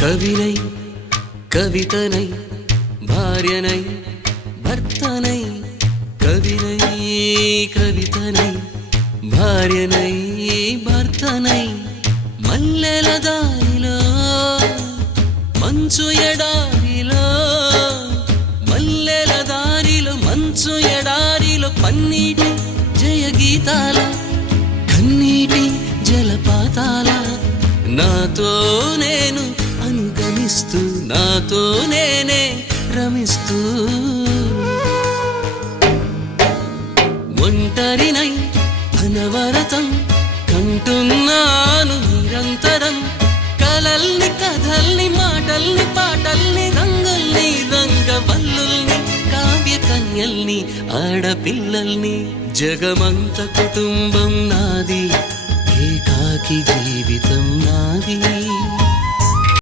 కవినై కవితనై భార్యనై భర్తనై కవినై కవితనై భార్యనై భర్తనై మల్లెల దారిలో మంచు ఎడారిలో మల్లెల దారిలో మంచు ఎడారిలో పన్నీటి జయ గీతాల కన్నీటి జలపాతాల నాతో నేను అనుగమిస్తూ నాతో నేనే రమిస్తూ ఒంటరినై అనవరతం కంటున్నాను నిరంతరం కలల్ని కథల్ని మాటల్ని పాటల్ని రంగుల్ని రంగవల్లుల్ని కావ్య కన్యల్ని ఆడపిల్లల్ని జగమంత కుటుంబం నాది ఏకాకి జీవితం నాది